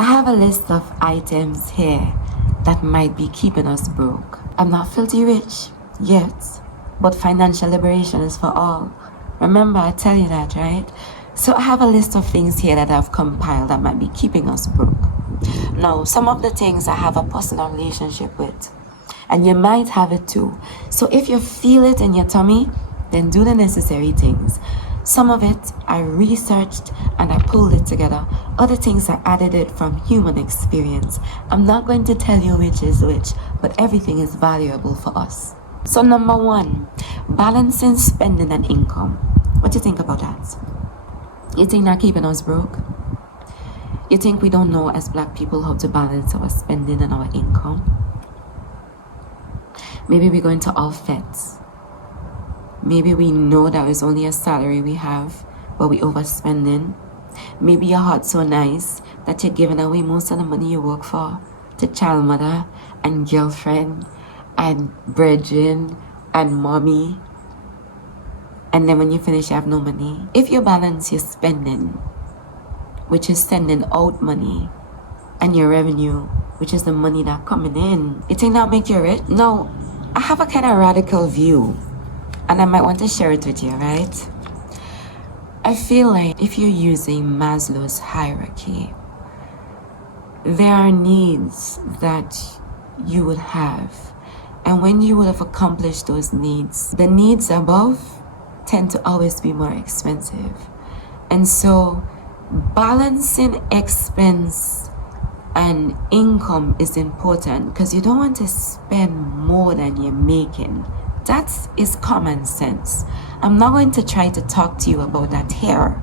I have a list of items here that might be keeping us broke. I'm not filthy rich yet, but financial liberation is for all. Remember, I tell you that, right? So I have a list of things here that I've compiled that might be keeping us broke. Now, some of the things I have a personal relationship with, and you might have it too. So if you feel it in your tummy, then do the necessary things. Some of it I researched and I pulled it together. Other things I added it from human experience. I'm not going to tell you which is which, but everything is valuable for us. So number 1, balancing spending and income. What do you think about that? You think that keeping us broke? You think we don't know as Black people how to balance our spending and our income? Maybe we're going to all feds. Maybe we know that it's only a salary we have, but we overspending. Maybe your heart's so nice that you're giving away most of the money you work for to child mother and girlfriend and brethren and mommy. And then when you finish, you have no money. If you balance your spending, which is sending out money, and your revenue, which is the money that's coming in, you think that'll make you rich? No, I have a kind of radical view, and I might want to share it with you, right? I feel like if you're using Maslow's hierarchy, there are needs that you would have. And when you would have accomplished those needs, the needs above tend to always be more expensive. And so balancing expense and income is important because you don't want to spend more than you're making. That is common sense. I'm not going to try to talk to you about that here.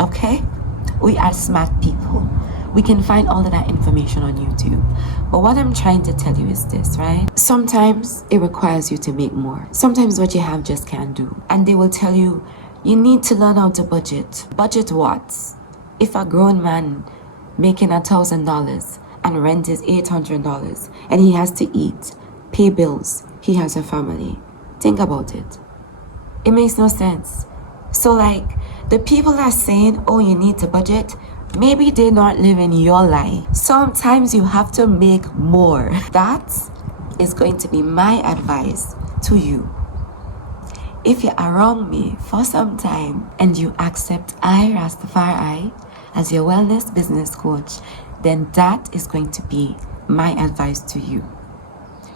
Okay? We are smart people. We can find all of that information on YouTube. But what I'm trying to tell you is this, right? Sometimes it requires you to make more. Sometimes what you have just can't do. And they will tell you, you need to learn how to budget. Budget what? If a grown man making $1,000 and rent is $800 and he has to eat, pay bills, he has a family. Think about it. It makes no sense. So like the people that are saying, oh, you need to budget, maybe they're not living your life. Sometimes you have to make more. That is going to be my advice to you. If you're around me for some time and you accept I, Rastafari, as your wellness business coach, then that is going to be my advice to you.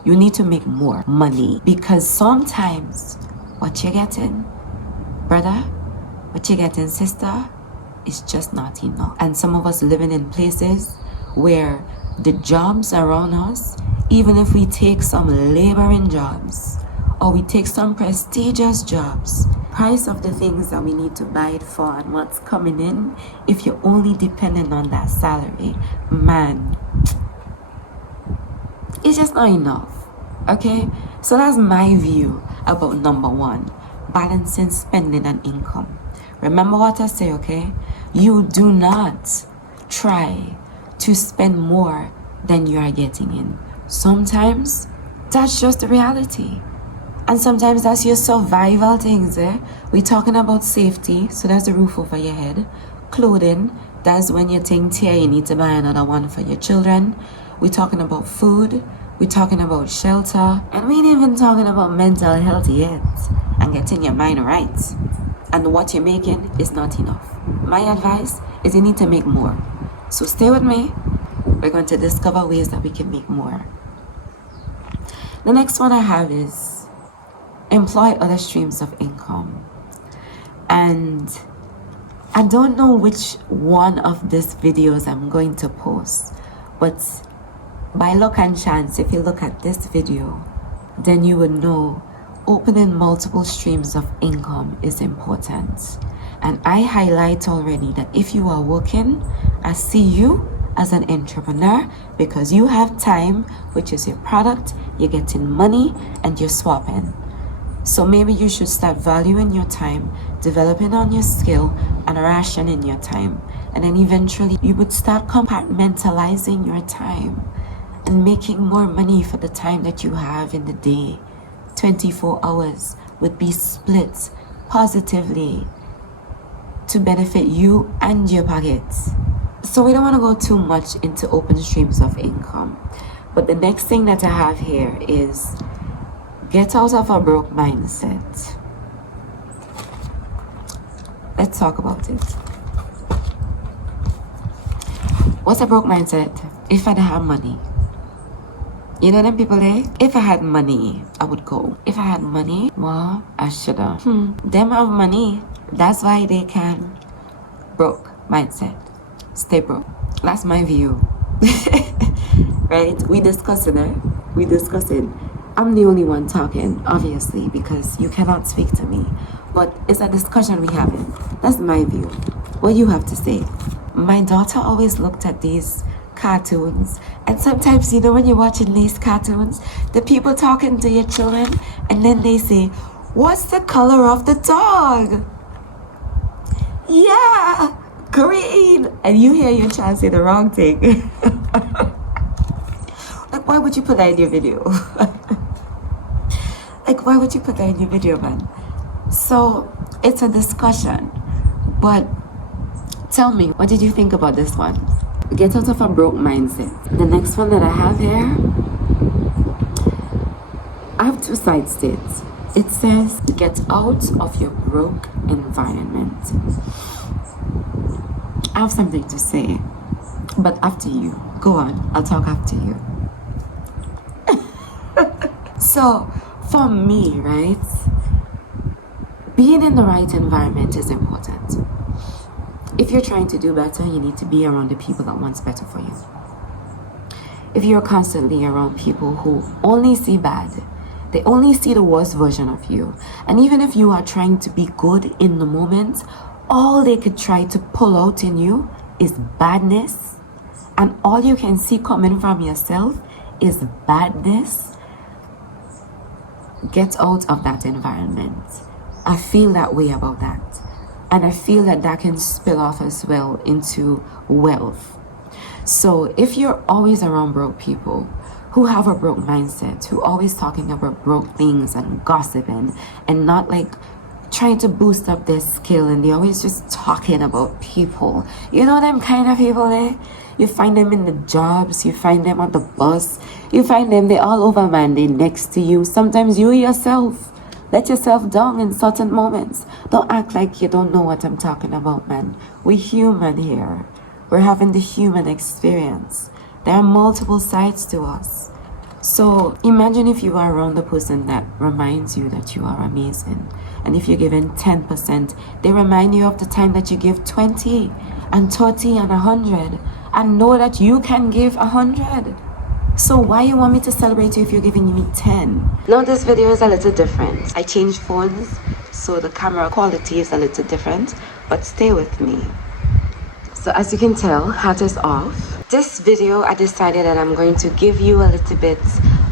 You need to make more money because sometimes what you're getting, brother, what you're getting, sister, is just not enough. And some of us living in places where the jobs around us, even if we take some laboring jobs or we take some prestigious jobs, price of the things that we need to buy it for and what's coming in, if you're only dependent on that salary, man, it's just not enough. Okay? So that's my view about number 1, balancing spending and income. Remember what I say, okay? You do not try to spend more than you are getting in. Sometimes that's just the reality. And sometimes that's your survival things, eh? We're talking about safety, so that's the roof over your head. Clothing, that's when you think tear, you need to buy another one for your children. We're talking about food, we're talking about shelter, and we ain't even talking about mental health yet. And getting your mind right. And what you're making is not enough. My advice is you need to make more. So stay with me. We're going to discover ways that we can make more. The next one I have is employ other streams of income. And I don't know which one of these videos I'm going to post, but by luck and chance, if you look at this video, then you would know opening multiple streams of income is important. And I highlight already that if you are working, I see you as an entrepreneur because you have time, which is your product, you're getting money, and you're swapping. So maybe you should start valuing your time, developing on your skill, and rationing your time. And then eventually you would start compartmentalizing your time and making more money for the time that you have in the day. 24 hours would be split positively to benefit you and your pockets. So we don't want to go too much into open streams of income. But the next thing that I have here is get out of a broke mindset. Let's talk about it. What's a broke mindset? If I have money. You know them people there? If I had money, I would go. If I had money, well, I shoulda. Them have money. That's why they can. Broke mindset. Stay broke. That's my view. Right? We discuss it, eh? We discuss it. I'm the only one talking, obviously, because you cannot speak to me. But it's a discussion we having. That's my view. What you have to say? My daughter always looked at these cartoons, and sometimes, you know, when you're watching these cartoons, the people talking to your children, and then they say, "What's the color of the dog?" Yeah, green. And you hear your child say the wrong thing. Like, why would you put that in your video? Like, why would you put that in your video, man? So it's a discussion. But tell me, what did you think about this one? Get out of a broke mindset. The next one that I have here, I have two side states. It says, get out of your broke environment. I have something to say, but after you. Go on, I'll talk after you. So, for me, right, being in the right environment is important. If you're trying to do better, you need to be around the people that wants better for you. If you're constantly around people who only see bad, they only see the worst version of you, and even if you are trying to be good in the moment, all they could try to pull out in you is badness, and all you can see coming from yourself is badness. Get out of that environment. I feel that way about that. And I feel that that can spill off as well into wealth. So if you're always around broke people who have a broke mindset, who always talking about broke things and gossiping and not like trying to boost up their skill, and they always just talking about people. You know them kind of people there? You find them in the jobs, you find them on the bus, you find them, they're all over, man, they're next to you. Sometimes you yourself let yourself down in certain moments. Don't act like you don't know what I'm talking about, man. We're human here. We're having the human experience. There are multiple sides to us. So imagine if you are around the person that reminds you that you are amazing. And if you're given 10%, they remind you of the time that you give 20 and 30 and 100 and know that you can give 100. So why you want me to celebrate you if you're giving me 10? Now this video is a little different. I changed phones, so the camera quality is a little different, but stay with me. So as you can tell, hat is off. This video, I decided that I'm going to give you a little bit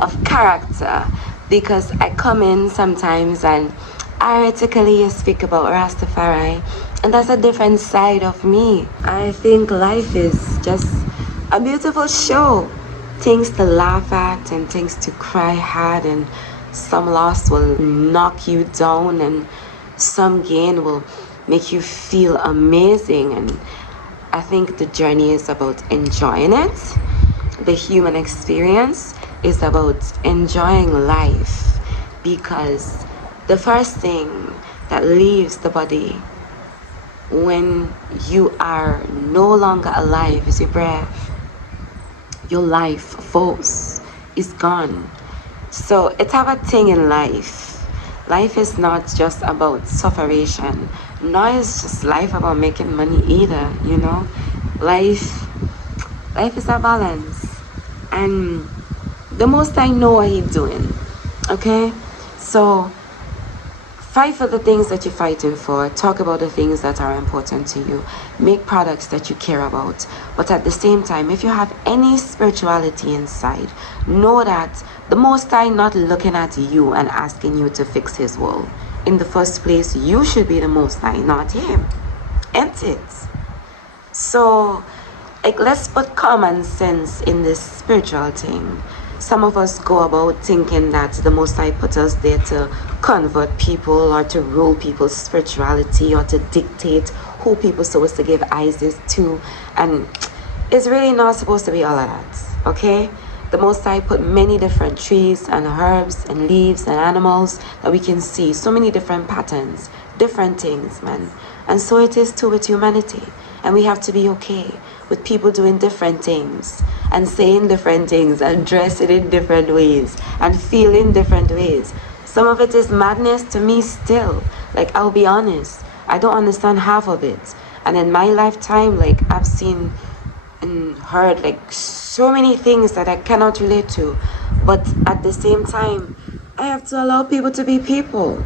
of character, because I come in sometimes and artistically speak about Rastafari, and that's a different side of me. I think life is just a beautiful show. Things to laugh at and things to cry at, and some loss will knock you down and some gain will make you feel amazing. And I think the journey is about enjoying it. The human experience is about enjoying life, because the first thing that leaves the body when you are no longer alive is your breath. Your life force is gone. So it's have a thing in life. Life is not just about sufferation, nor is just life about making money either, you know. Life is a balance, and the most I know what he's doing. Okay, so fight for the things that you're fighting for. Talk about the things that are important to you. Make products that you care about. But at the same time, if you have any spirituality inside, know that the Most High not looking at you and asking you to fix his world. In the first place, you should be the Most High, not him. Ain't it? So, like, let's put common sense in this spiritual thing. Some of us go about thinking that the Most High put us there to convert people or to rule people's spirituality or to dictate who people supposed to give eyes is to, and it's really not supposed to be all of that, okay? The Most High put many different trees and herbs and leaves and animals that we can see, so many different patterns, different things, man. And so it is too with humanity. And we have to be okay with people doing different things and saying different things and dressing in different ways and feeling different ways. Some of it is madness to me still. Like, I'll be honest, I don't understand half of it. And in my lifetime, like, I've seen and heard like so many things that I cannot relate to. But at the same time, I have to allow people to be people.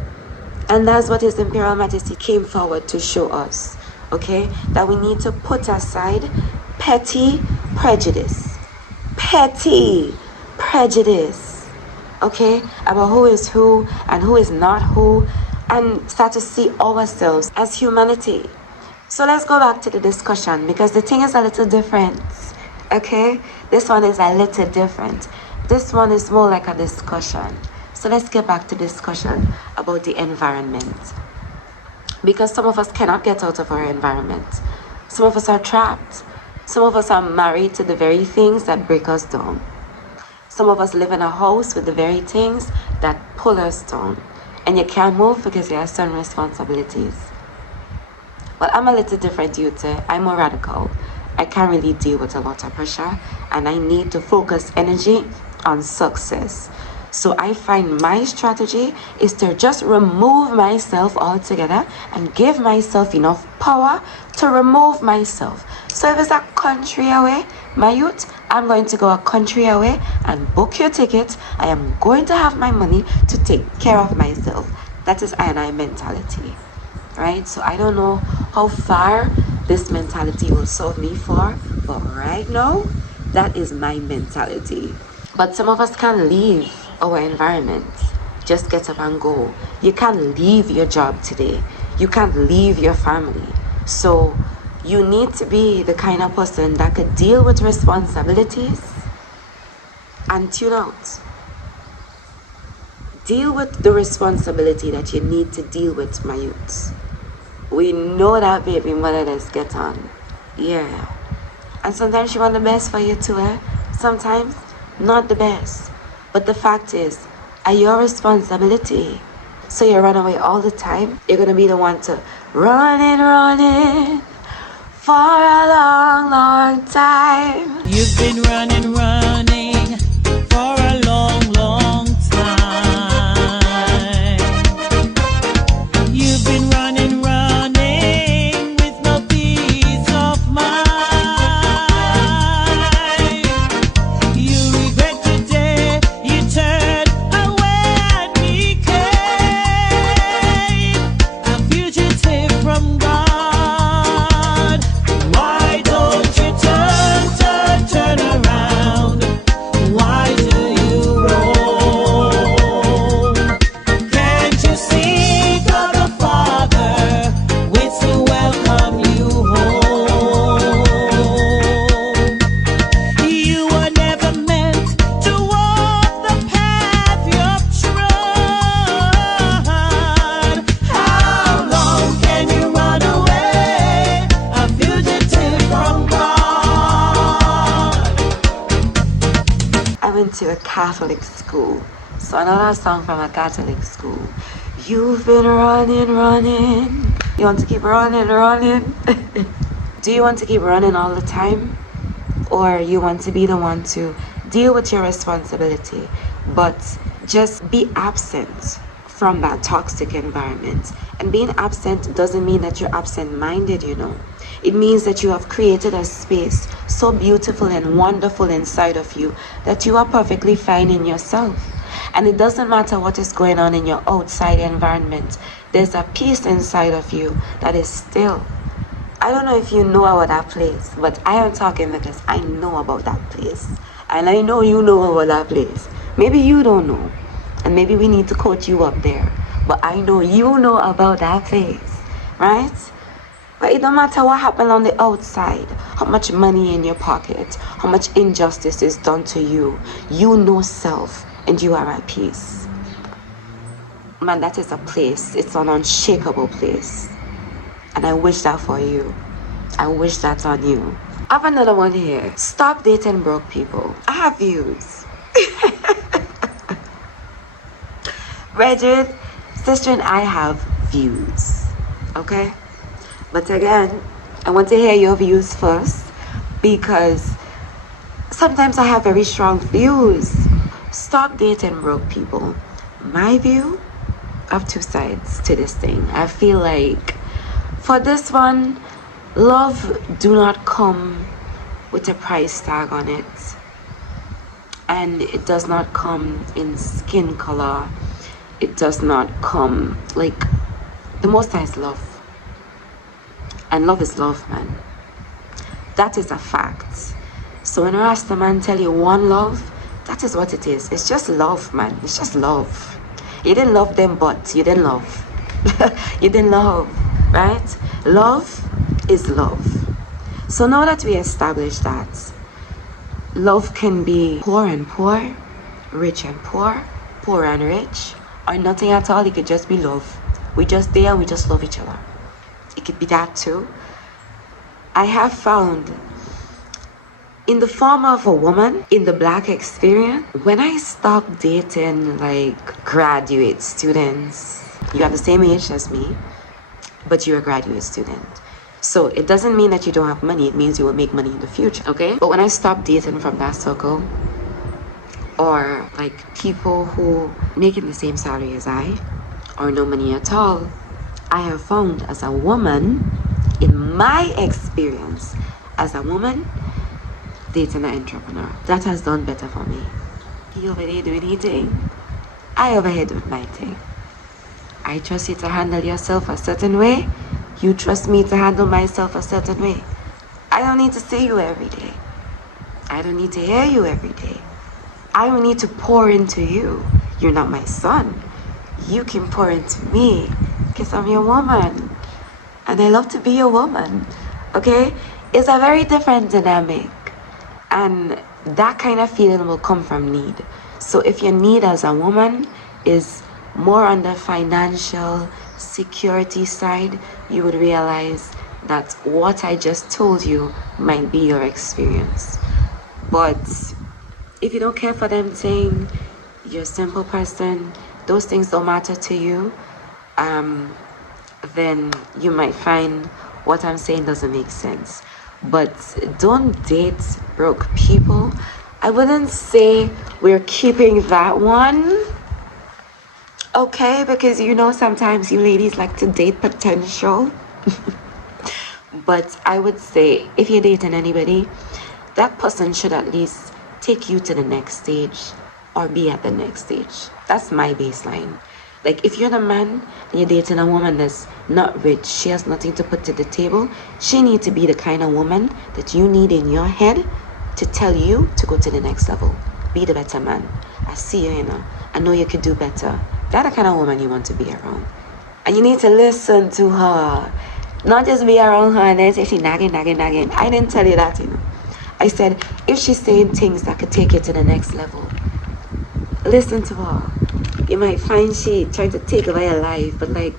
And that's what His Imperial Majesty came forward to show us. Okay? That we need to put aside petty prejudice. Petty prejudice. Okay? About who is who and who is not who. And start to see ourselves as humanity. So let's go back to the discussion, because the thing is a little different. Okay? This one is a little different. This one is more like a discussion. So let's get back to discussion about the environment. Because some of us cannot get out of our environment. Some of us are trapped. Some of us are married to the very things that break us down. Some of us live in a house with the very things that pull us down. And you can't move because you have certain responsibilities. Well, I'm a little different, youth. I'm more radical. I can't really deal with a lot of pressure, and I need to focus energy on success. So I find my strategy is to just remove myself altogether and give myself enough power to remove myself. So if it's a country away, my youth, I'm going to go a country away and book your ticket. I am going to have my money to take care of myself. That is I mentality. Right? So I don't know how far this mentality will serve me for, but right now, that is my mentality. But some of us can't leave our environment. Just get up and go. You can't leave your job today. You can't leave your family. So you need to be the kind of person that could deal with responsibilities and tune out. Deal with the responsibility that you need to deal with, my youths. We know that baby mother, let's get on. Yeah. And sometimes she want the best for you too, eh? Sometimes not the best. But the fact is, are your responsibility. So you run away all the time. You're going to be the one to running for a long, long time. You've been running for a long, long time. You've been running with no peace of mind. You regret the day you turned away and became a fugitive from God. Why don't you turn around? Why do you roam? Can't you see God the Father waits to welcome you home? You were never meant to walk the path you've trod. How long can you run away, a fugitive from God? I went to a Catholic school. So another song from a Catholic school. You've been running. You want to keep running? Do you want to keep running all the time? Or you want to be the one to deal with your responsibility, but just be absent from that toxic environment? And being absent doesn't mean that you're absent-minded, you know. It means that you have created a space so beautiful and wonderful inside of you that you are perfectly fine in yourself. And it doesn't matter what is going on in your outside environment. There's a peace inside of you that is still. I don't know if you know about that place, but I am talking because I know about that place. And I know you know about that place. Maybe you don't know. And maybe we need to coach you up there. But I know you know about that place, right? But it don't matter what happened on the outside, how much money in your pocket, how much injustice is done to you. You know self, and you are at peace. Man, that is a place. It's an unshakable place. And I wish that for you. I wish that on you. I have another one here. Stop dating broke people. I have views. Bridget, sister, and I have views. Okay? But again, I want to hear your views first, because sometimes I have very strong views. Stop dating broke people. My view, I have two sides to this thing. I feel like for this one, love do not come with a price tag on it. And it does not come in skin color. It does not come like, the Most High is love. And love is love, man. That is a fact. So when a Rasta man tell you one love, that is what it is. It's just love, man. It's just love. You didn't love them, but you didn't love. You didn't love, right? Love is love. So now that we established that, love can be poor and poor, rich and poor, poor and rich, or nothing at all. It could just be love. We just there and we just love each other. It could be that too. I have found, in the form of a woman, in the Black experience, when I stopped dating like graduate students, you have the same age as me, but you're a graduate student. So it doesn't mean that you don't have money, it means you will make money in the future, okay? But when I stopped dating from that circle, or like people who making the same salary as I, or no money at all, I have found as a woman, in my experience as a woman, dating an entrepreneur, that has done better for me. He over there doing his thing, I over here doing my thing. I trust you to handle yourself a certain way, you trust me to handle myself a certain way. I don't need to see you every day. I don't need to hear you every day. I don't need to pour into you. You're not my son. You can pour into me because I'm your woman. And I love to be a woman. Okay? It's a very different dynamic. And that kind of feeling will come from need. So if your need as a woman is more on the financial security side, you would realize that what I just told you might be your experience. But if you don't care for them saying you're a simple person, those things don't matter to you, then you might find what I'm saying doesn't make sense. But don't date broke people. I wouldn't say we're keeping that one, okay? Because you know sometimes you ladies like to date potential. But I would say if you're dating anybody, that person should at least take you to the next stage or be at the next stage. That's my baseline. Like if you're the man and you're dating a woman that's not rich, she has nothing to put to the table, she needs to be the kind of woman that you need in your head to tell you to go to the next level. Be the better man. I see you, I know you could do better. That's the kind of woman you want to be around. And you need to listen to her. Not just be around her and then say she nagging. I didn't tell you that, I said, if she's saying things that could take you to the next level, listen to her. You might find she trying to take away your life, but like,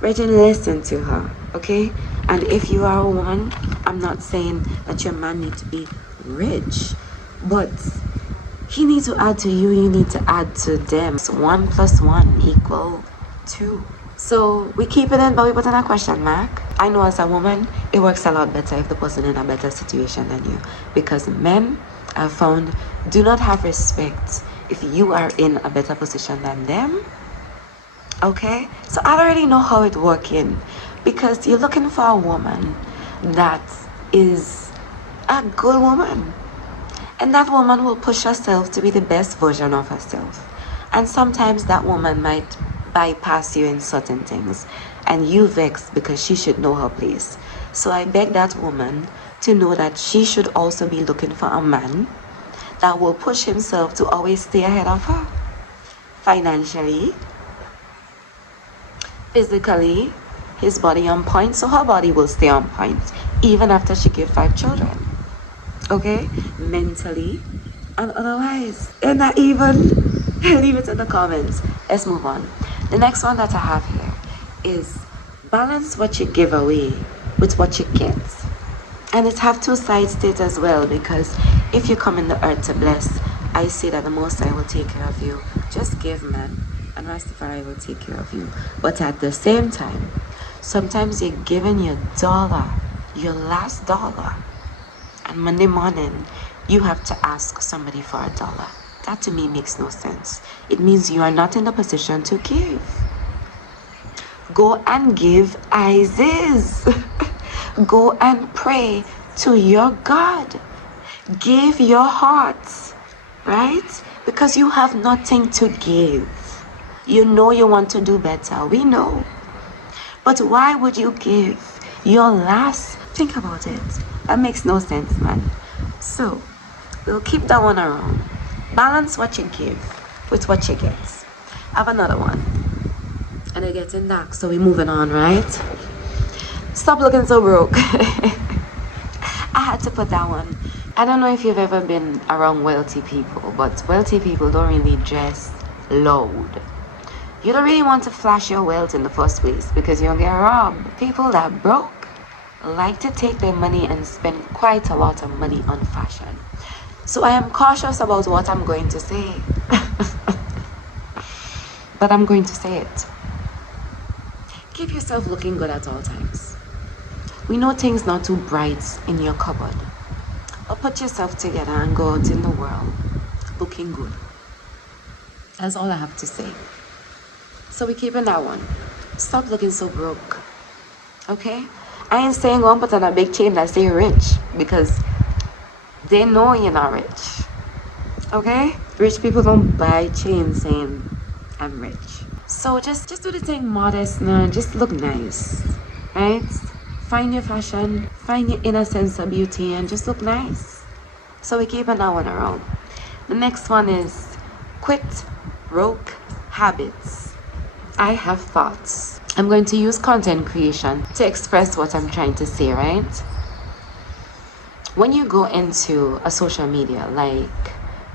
Regina, listen to her, okay? And if you are a woman, I'm not saying that your man needs to be rich, but he needs to add to you, you need to add to them. So 1 + 1 = 2. So we keep it in, but we put in a question mark. I know as a woman, it works a lot better if the person in a better situation than you, because men, I've found, do not have respect if you are in a better position than them. Okay? So I already know how it working, because you're looking for a woman that is a good woman. And that woman will push herself to be the best version of herself. And sometimes that woman might bypass you in certain things, and you vex because she should know her place. So I beg that woman to know that she should also be looking for a man that will push himself to always stay ahead of her. Financially, physically, his body on point, so her body will stay on point even after she gives 5 children. Okay? Mentally and otherwise. And not even, leave it in the comments. Let's move on. The next one that I have here is Balance what you give away with what you get. And it have two sides to it as well, because if you come in the earth to bless, I say that the Most High will take care of you. Just give, man, and Rastafari will take care of you. But at the same time, sometimes you're giving your dollar, your last dollar, and Monday morning, you have to ask somebody for $1. That to me makes no sense. It means you are not in the position to give. Go and give as is. Go and pray to your God. Give your heart, right? Because you have nothing to give. You know you want to do better. We know. But why would you give your last? Think about it. That makes no sense, man. So, we'll keep that one around. Balance what you give with what you get. I have another one. And it's getting dark, so we're moving on, right? Stop looking so broke. I had to put that one. I don't know if you've ever been around wealthy people, but wealthy people don't really dress loud. You don't really want to flash your wealth in the first place because you'll get robbed. People that broke like to take their money and spend quite a lot of money on fashion. So I am cautious about what I'm going to say. But I'm going to say it. Keep yourself looking good at all times. We know things not too bright in your cupboard. But put yourself together and go out in the world looking good. That's all I have to say. So we're keeping that one. Stop looking so broke. Okay? I ain't saying go and put on a big chain that say rich, because they know you're not rich. Okay? Rich people don't buy chains saying I'm rich. So just do the thing modest now. Just look nice. Right? Find your fashion, find your inner sense of beauty, and just look nice. So we're keeping that one around. The next one is quit broke habits. I have thoughts. I'm going to use content creation to express what I'm trying to say, right? When you go into a social media like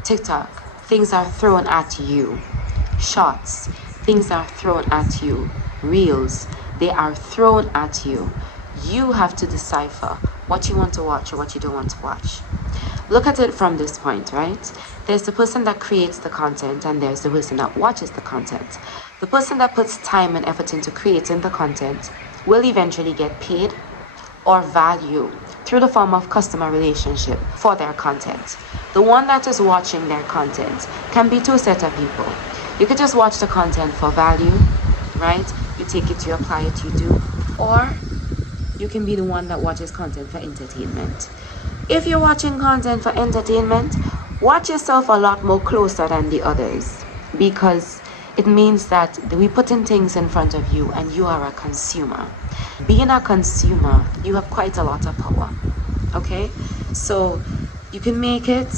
TikTok, things are thrown at you. Shorts, things are thrown at you. Reels, they are thrown at you. You have to decipher what you want to watch or what you don't want to watch. Look at it from this point, right? There's the person that creates the content and there's the person that watches the content. The person that puts time and effort into creating the content will eventually get paid or value through the form of customer relationship for their content. The one that is watching their content can be two sets of people. You could just watch the content for value, right? You take it, you apply it, you do. Or you can be the one that watches content for entertainment. If you're watching content for entertainment, watch yourself a lot more closer than the others, because it means that we're putting things in front of you and you are a consumer. Being a consumer, you have quite a lot of power. Okay? So you can make it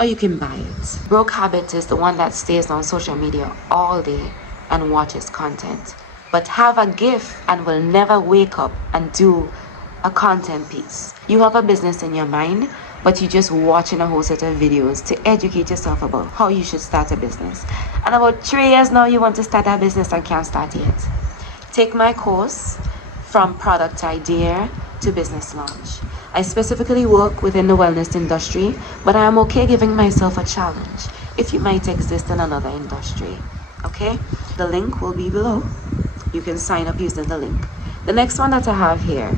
or you can buy it. Broke habit is the one that stays on social media all day and watches content, but have a gift and will never wake up and do a content piece. You have a business in your mind, but you're just watching a whole set of videos to educate yourself about how you should start a business. And about 3 years now, you want to start a business and can't start yet. Take my course, From Product Idea to Business Launch. I specifically work within the wellness industry, but I am okay giving myself a challenge if you might exist in another industry. Okay? The link will be below. You can sign up using the link. The next one that I have here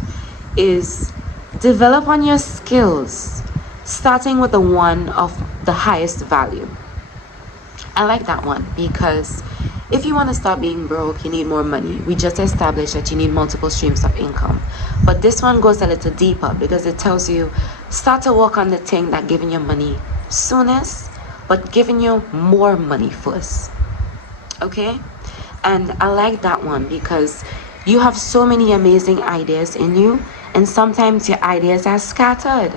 is develop on your skills, starting with the one of the highest value. I like that one because if you want to stop being broke, you need more money. We just established that you need multiple streams of income. But this one goes a little deeper because it tells you start to work on the thing that giving you money soonest, but giving you more money first. Okay? And I like that one because you have so many amazing ideas in you, and sometimes your ideas are scattered.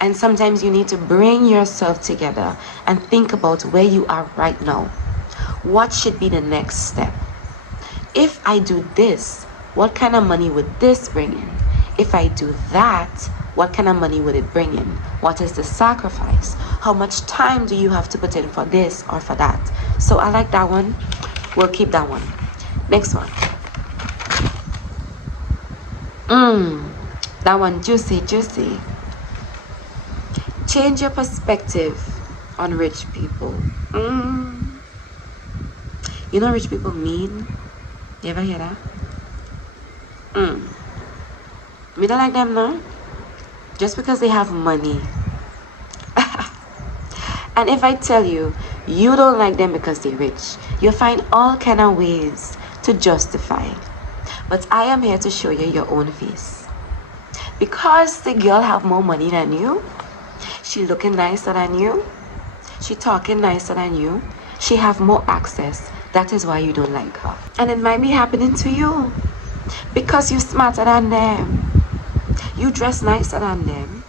And sometimes you need to bring yourself together and think about where you are right now. What should be the next step? If I do this, what kind of money would this bring in? If I do that, what kind of money would it bring in? What is the sacrifice? How much time do you have to put in for this or for that? So I like that one. We'll keep that one. Next one. That one, juicy. Change your perspective on rich people. You know rich people mean? You ever hear that? Me don't like them, no? Just because they have money. And if I tell you, you don't like them because they're rich, you'll find all kind of ways to justify. But I am here to show you your own face. Because the girl have more money than you, she looking nicer than you, she talking nicer than you, she have more access. That is why you don't like her. And it might be happening to you. Because you're smarter than them. You dress nicer than them.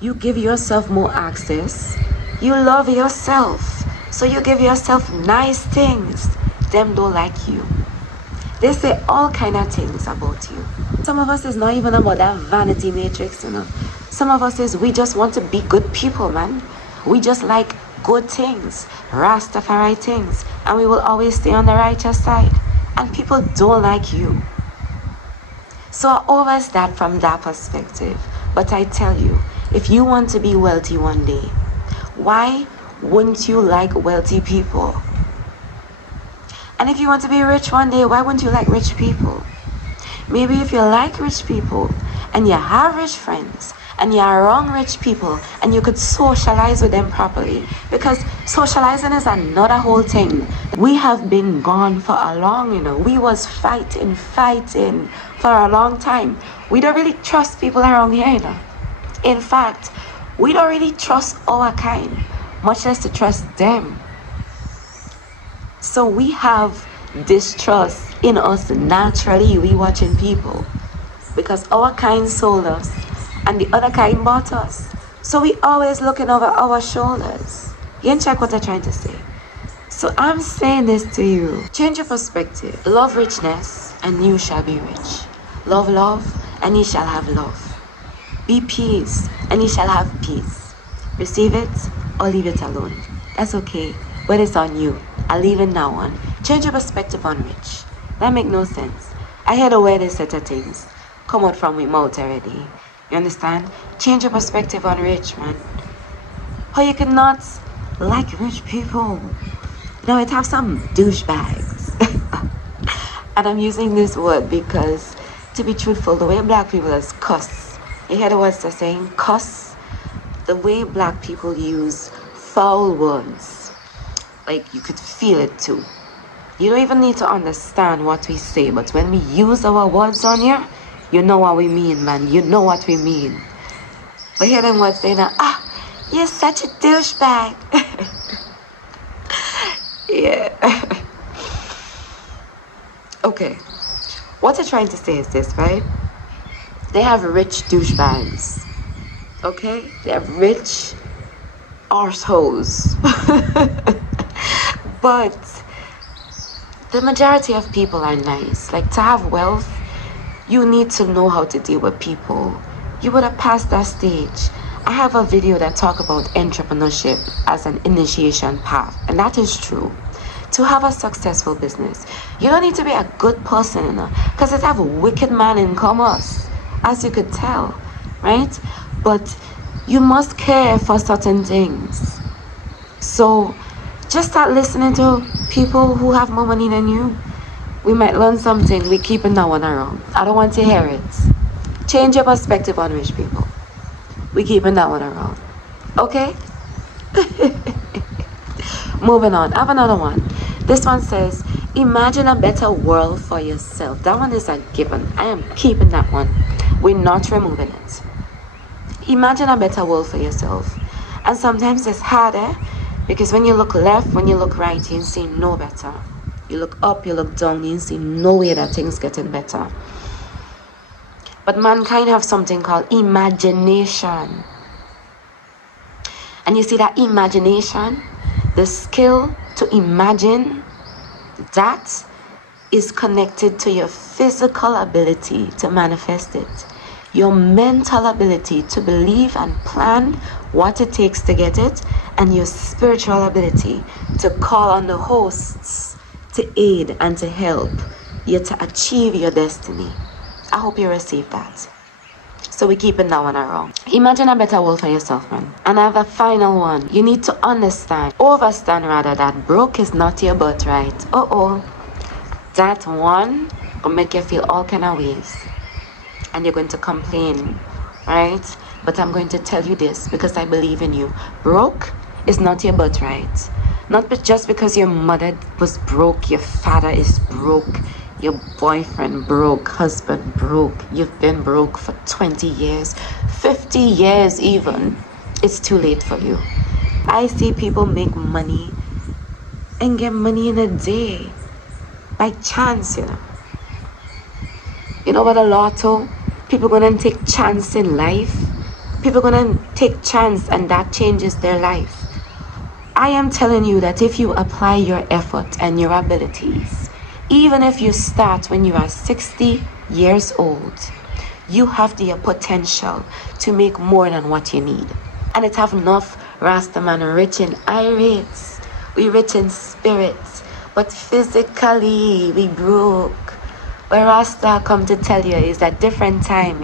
You give yourself more access. You love yourself. So you give yourself nice things. Them don't like you. They say all kind of things about you. Some of us is not even about that vanity matrix, you know. Some of us is we just want to be good people, man. We just like good things, Rastafari things, and we will always stay on the righteous side. And people don't like you. So I always that from that perspective. But I tell you, if you want to be wealthy one day, why wouldn't you like wealthy people? And if you want to be rich one day, why wouldn't you like rich people? Maybe if you like rich people and you have rich friends and you're around rich people and you could socialize with them properly, because socializing is another whole thing. We have been gone for a long, you know, we was fighting for a long time. We don't really trust people around here, you know. In fact, we don't really trust our kind, much less to trust them. So we have distrust in us naturally, we watching people, because our kind sold us and the other kind bought us. So we always looking over our shoulders. You can check what I'm trying to say. So I'm saying this to you. Change your perspective. Love richness and you shall be rich. Love love and ye shall have love. Be peace and ye shall have peace. Receive it or leave it alone. That's okay, but it's on you. I'll leave it now on. Change your perspective on rich. That make no sense. I heard a way this set of things come out from my mouth already. You understand? Change your perspective on rich, man. How you cannot like rich people. No, it have some douchebags. And I'm using this word because, to be truthful, the way black people is cuss. You hear the words they're saying? Cuss. The way black people use foul words. Like, you could feel it too. You don't even need to understand what we say, but when we use our words on here, you know what we mean, man. You know what we mean. But hear them words saying, you're such a douchebag. Yeah. Okay. What they're trying to say is this, right? They have rich douchebags. Okay? They have rich arseholes. But the majority of people are nice. Like, to have wealth, you need to know how to deal with people. You would have passed that stage. I have a video that talk about entrepreneurship as an initiation path, and that is true. To have a successful business, you don't need to be a good person, you know, because it have a wicked man in commerce, as you could tell, right? But you must care for certain things. So just start listening to people who have more money than you. We might learn something. We keeping that one around. I don't want to hear it. Change your perspective on rich people. We keeping that one around. Okay? Moving on. I have another one. This one says, imagine a better world for yourself. That one is a given. I am keeping that one. We're not removing it. Imagine a better world for yourself. And sometimes it's harder because when you look left, when you look right, you see no better. You look up, you look down, you see no way that things getting better. But mankind have something called imagination. And you see that imagination, the skill to imagine, that is connected to your physical ability to manifest it. Your mental ability to believe and plan what it takes to get it, and your spiritual ability to call on the hosts to aid and to help you to achieve your destiny. I hope you receive that. So we keeping that one around. Imagine a better world for yourself, man. And I have a final one. You need to overstand rather, that broke is not your birthright. That one will make you feel all kind of ways. And you're going to complain, right? But I'm going to tell you this because I believe in you. Broke is not your birthright. Not just because your mother was broke, your father is broke, your boyfriend broke, husband broke, you've been broke for 20 years, 50 years even. It's too late for you. I see people make money and get money in a day by chance, You know about the lotto? People gonna take chance in life. People gonna take chance and that changes their life. I am telling you that if you apply your effort and your abilities, even if you start when you are 60 years old, you have the potential to make more than what you need. And it have enough Rastaman rich in irates, we rich in spirits, but physically we broke. Where Rasta come to tell you is a different time,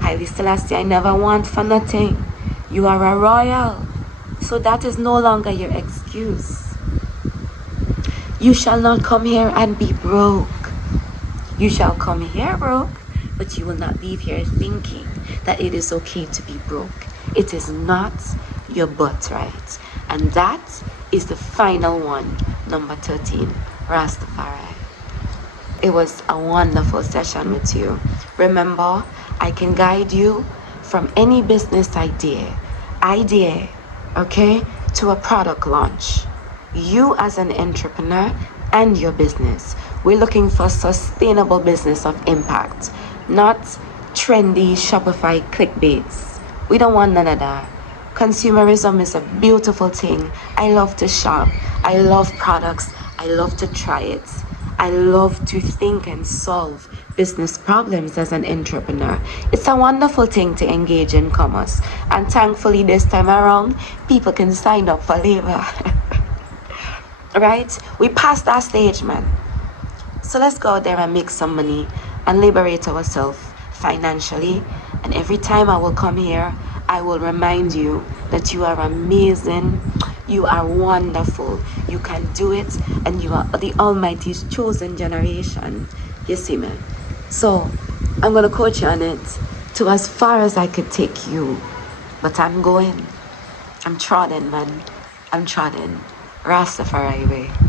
Haile Selassie, I never want for nothing. You are a royal. So that is no longer your excuse. You shall not come here and be broke. You shall come here broke, but you will not leave here thinking that it is okay to be broke. It is not your birthright. And that is the final one, number 13, Rastafari. It was a wonderful session with you. Remember, I can guide you from any business idea, okay, to a product launch. You as an entrepreneur and your business, we're looking for sustainable business of impact, not trendy Shopify clickbaits. We don't want none of that. Consumerism is a beautiful thing. I love to shop. I love products. I love to try it. I love to think and solve business problems as an entrepreneur. It's a wonderful thing to engage in commerce. And thankfully this time around, people can sign up for labor. Right? We passed that stage, man. So let's go out there and make some money and liberate ourselves financially. And every time I will come here, I will remind you that you are amazing. You are wonderful. You can do it. And you are the Almighty's chosen generation. You see, man? So I'm going to coach you on it to as far as I could take you. But I'm going. I'm trodden, man. I'm trodden. Rastafari way.